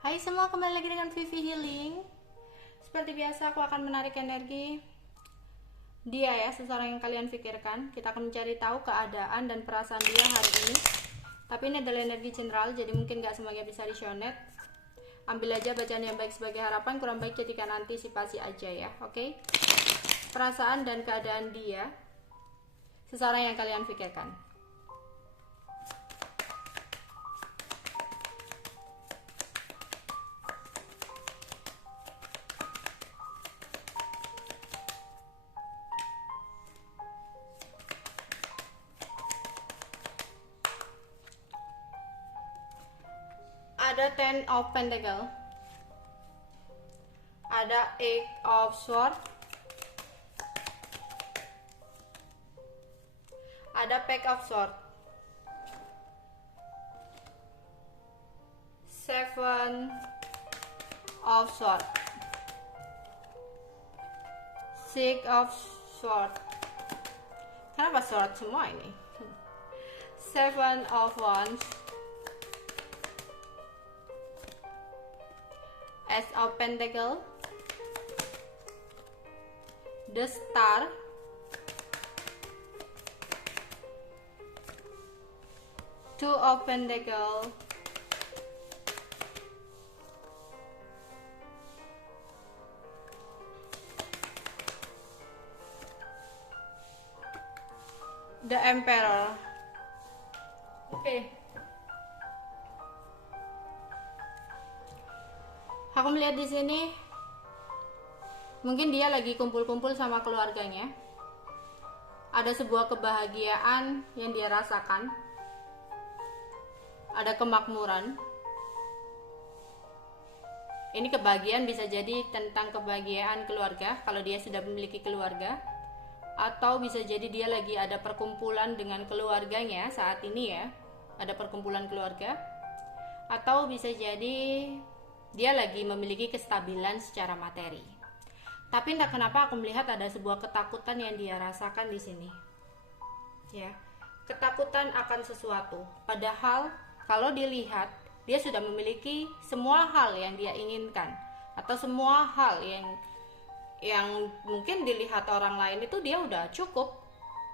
Hai semua, kembali lagi dengan Vivi Healing. Seperti biasa aku akan menarik energi dia ya, seseorang yang kalian pikirkan. Kita akan mencari tahu keadaan dan perasaan dia hari ini. Tapi ini adalah energi general, jadi mungkin gak semuanya bisa resonate. Ambil aja bacaan yang baik sebagai harapan, kurang baik jadikan antisipasi aja ya, oke? Perasaan dan keadaan dia, seseorang yang kalian pikirkan. Ada Ten of Pentacle, ada Eight of Swords, ada Pack of Swords, Seven of Swords, Six of Swords. Kenapa sword semua ini? Seven of Wands, Ace of Pentacle, the Star, Two of Pentacle, the Emperor. Oke. Aku melihat di sini mungkin dia lagi kumpul-kumpul sama keluarganya. Ada sebuah kebahagiaan yang dia rasakan. Ada kemakmuran. Ini kebahagiaan bisa jadi tentang kebahagiaan keluarga kalau dia sudah memiliki keluarga, atau bisa jadi dia lagi ada perkumpulan dengan keluarganya saat ini ya. Ada perkumpulan keluarga, atau bisa jadi dia lagi memiliki kestabilan secara materi. Tapi entah kenapa aku melihat ada sebuah ketakutan yang dia rasakan di sini. Ya, ketakutan akan sesuatu. Padahal kalau dilihat, dia sudah memiliki semua hal yang dia inginkan, atau semua hal yang mungkin dilihat orang lain itu dia udah cukup,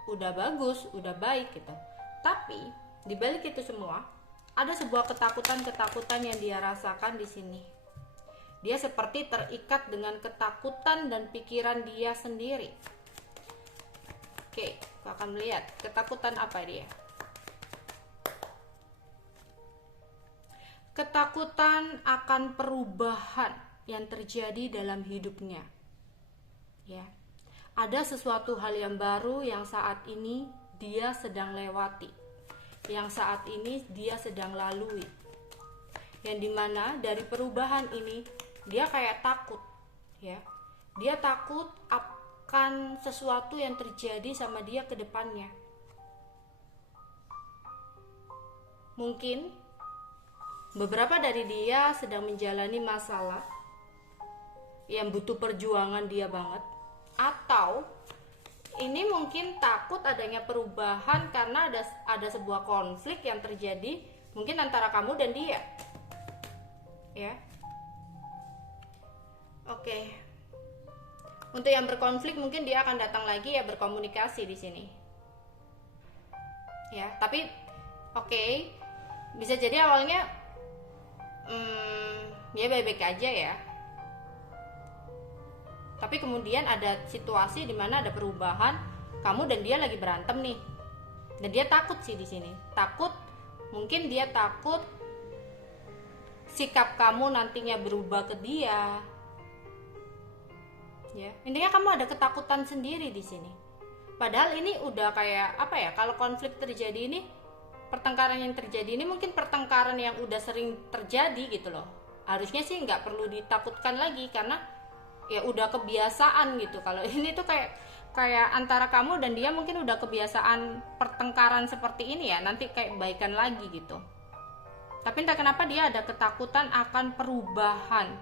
udah bagus, udah baik gitu. Tapi di balik itu semua, ada sebuah ketakutan yang dia rasakan di sini. Dia seperti terikat dengan ketakutan dan pikiran dia sendiri. Oke, aku akan melihat ketakutan apa dia. Ketakutan akan perubahan yang terjadi dalam hidupnya. Ya. Ada sesuatu hal yang baru yang saat ini dia sedang lewati, yang saat ini dia sedang lalui, yang dimana dari perubahan ini dia kayak takut ya, dia takut akan sesuatu yang terjadi sama dia ke depannya. Mungkin beberapa dari dia sedang menjalani masalah yang butuh perjuangan dia banget, atau ini mungkin takut adanya perubahan karena ada sebuah konflik yang terjadi mungkin antara kamu dan dia. Ya. Oke. Untuk yang berkonflik mungkin dia akan datang lagi ya, berkomunikasi di sini. Ya, tapi oke. Bisa jadi awalnya ya baik-baik aja ya. Tapi kemudian ada situasi di mana ada perubahan, kamu dan dia lagi berantem nih. Dan dia takut sih di sini. Takut, mungkin dia takut sikap kamu nantinya berubah ke dia. Ya, intinya kamu ada ketakutan sendiri di sini. Padahal ini udah kayak apa ya? Kalau konflik terjadi ini, pertengkaran yang terjadi ini mungkin pertengkaran yang udah sering terjadi gitu loh. Harusnya sih nggak perlu ditakutkan lagi karena ya udah kebiasaan gitu. Kalau ini tuh kayak antara kamu dan dia mungkin udah kebiasaan pertengkaran seperti ini ya, nanti kayak baikan lagi gitu. Tapi entah kenapa dia ada ketakutan akan perubahan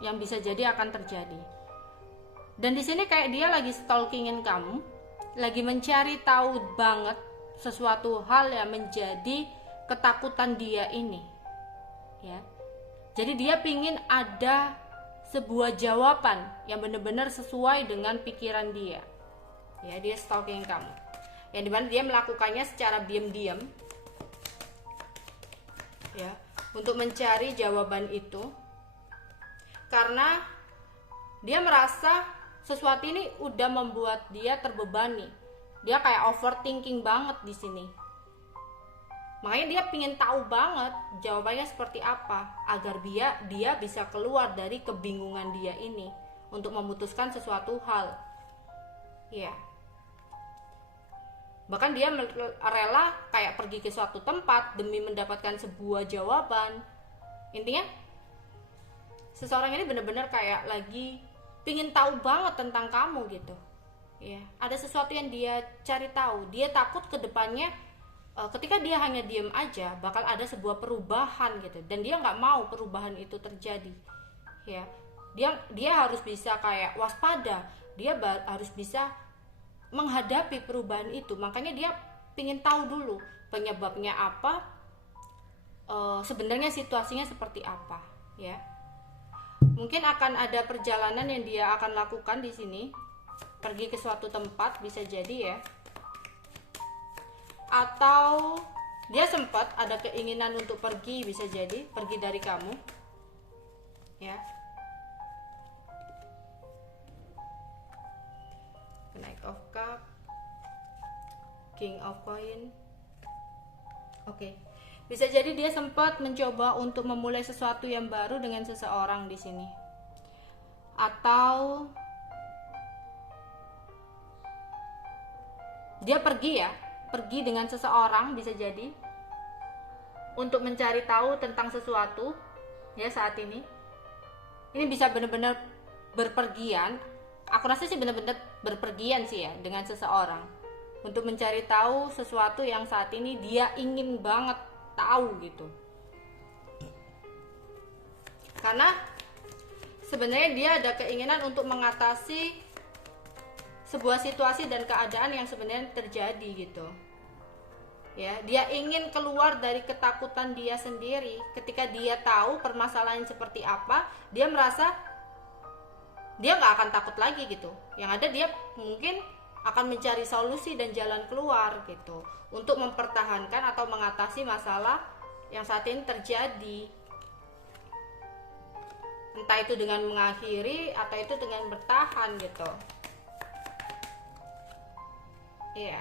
yang bisa jadi akan terjadi. Dan di sini kayak dia lagi stalkingin kamu, lagi mencari tahu banget sesuatu hal yang menjadi ketakutan dia ini. Ya. Jadi dia pingin ada sebuah jawaban yang benar-benar sesuai dengan pikiran dia. Ya, dia stalking kamu. Yang dimana dia melakukannya secara diam-diam. Ya, untuk mencari jawaban itu. Karena dia merasa sesuatu ini udah membuat dia terbebani. Dia kayak overthinking banget di sini. Makanya dia pingin tahu banget jawabannya seperti apa agar dia bisa keluar dari kebingungan dia ini untuk memutuskan sesuatu hal. Ya. Bahkan dia rela kayak pergi ke suatu tempat demi mendapatkan sebuah jawaban. Intinya seseorang ini benar-benar kayak lagi pingin tahu banget tentang kamu gitu. Ya, ada sesuatu yang dia cari tahu. Dia takut ke depannya ketika dia hanya diem aja bakal ada sebuah perubahan gitu, dan dia nggak mau perubahan itu terjadi. Ya, dia harus bisa kayak waspada, dia harus bisa menghadapi perubahan itu. Makanya dia pingin tahu dulu penyebabnya apa, sebenarnya situasinya seperti apa. Ya, mungkin akan ada perjalanan yang dia akan lakukan di sini, pergi ke suatu tempat bisa jadi ya. Atau dia sempat ada keinginan untuk pergi, bisa jadi pergi dari kamu. Ya. Knight of Cup, King of Coin. Oke. Bisa jadi dia sempat mencoba untuk memulai sesuatu yang baru dengan seseorang di sini. Atau dia pergi dengan seseorang bisa jadi untuk mencari tahu tentang sesuatu ya saat ini. Ini bisa benar-benar berpergian. Aku rasa sih benar-benar berpergian sih ya dengan seseorang untuk mencari tahu sesuatu yang saat ini dia ingin banget tahu gitu. Karena sebenarnya dia ada keinginan untuk mengatasi sebuah situasi dan keadaan yang sebenarnya terjadi gitu. Ya, dia ingin keluar dari ketakutan dia sendiri. Ketika dia tahu permasalahan seperti apa, dia merasa dia nggak akan takut lagi gitu. Yang ada dia mungkin akan mencari solusi dan jalan keluar gitu untuk mempertahankan atau mengatasi masalah yang saat ini terjadi. Entah itu dengan mengakhiri atau itu dengan bertahan gitu. Iya.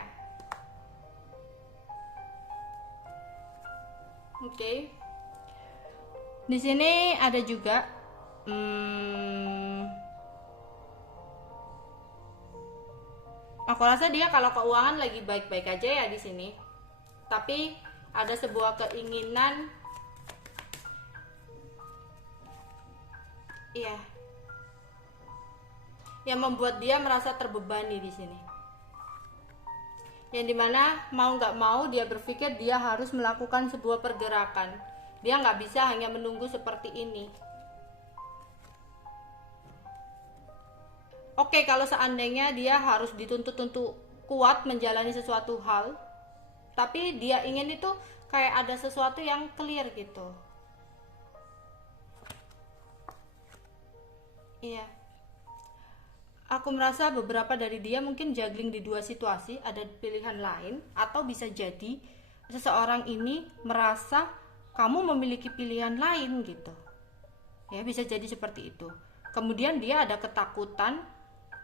Oke. Di sini ada juga aku rasa dia kalau keuangan lagi baik-baik aja ya di sini. Tapi ada sebuah keinginan, iya, yang membuat dia merasa terbebani di sini. Yang dimana mau nggak mau dia berpikir dia harus melakukan sebuah pergerakan. Dia nggak bisa hanya menunggu seperti ini. Oke, kalau seandainya dia harus dituntut untuk kuat menjalani sesuatu hal, tapi dia ingin itu kayak ada sesuatu yang clear gitu. Iya. Aku merasa beberapa dari dia mungkin juggling di dua situasi, ada pilihan lain, atau bisa jadi seseorang ini merasa kamu memiliki pilihan lain gitu. Ya, bisa jadi seperti itu. Kemudian dia ada ketakutan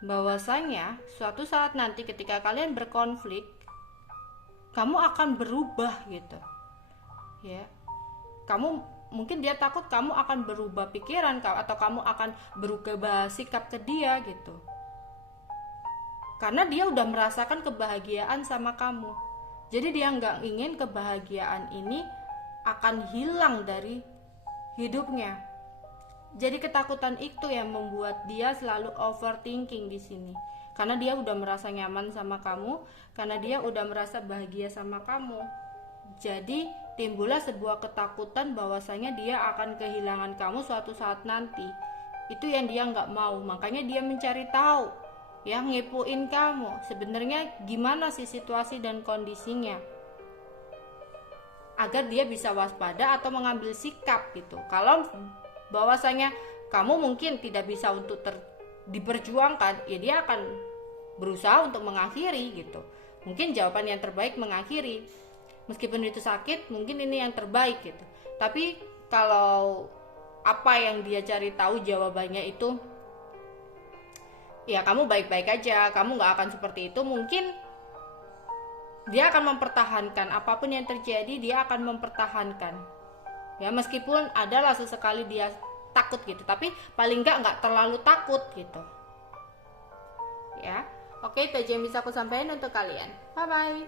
bahwasanya suatu saat nanti ketika kalian berkonflik, kamu akan berubah gitu. Ya. Mungkin dia takut kamu akan berubah pikiran atau kamu akan berubah sikap ke dia gitu. Karena dia udah merasakan kebahagiaan sama kamu. Jadi dia nggak ingin kebahagiaan ini akan hilang dari hidupnya. Jadi ketakutan itu yang membuat dia selalu overthinking di sini. Karena dia udah merasa nyaman sama kamu, karena dia udah merasa bahagia sama kamu. Jadi timbullah sebuah ketakutan bahwasanya dia akan kehilangan kamu suatu saat nanti. Itu yang dia nggak mau, makanya dia mencari tahu, ya, ngepoin kamu sebenarnya gimana sih situasi dan kondisinya, agar dia bisa waspada atau mengambil sikap gitu. Kalau bahwasanya kamu mungkin tidak bisa untuk diperjuangkan, ya dia akan berusaha untuk mengakhiri gitu. Mungkin jawaban yang terbaik mengakhiri, meskipun itu sakit, mungkin ini yang terbaik gitu. Tapi kalau apa yang dia cari tahu jawabannya itu ya kamu baik-baik aja, kamu nggak akan seperti itu, mungkin dia akan mempertahankan apapun yang terjadi, dia akan mempertahankan ya, meskipun adalah sesekali dia takut gitu, tapi paling nggak terlalu takut gitu ya. Oke, itu aja yang bisa aku sampaikan untuk kalian. Bye bye.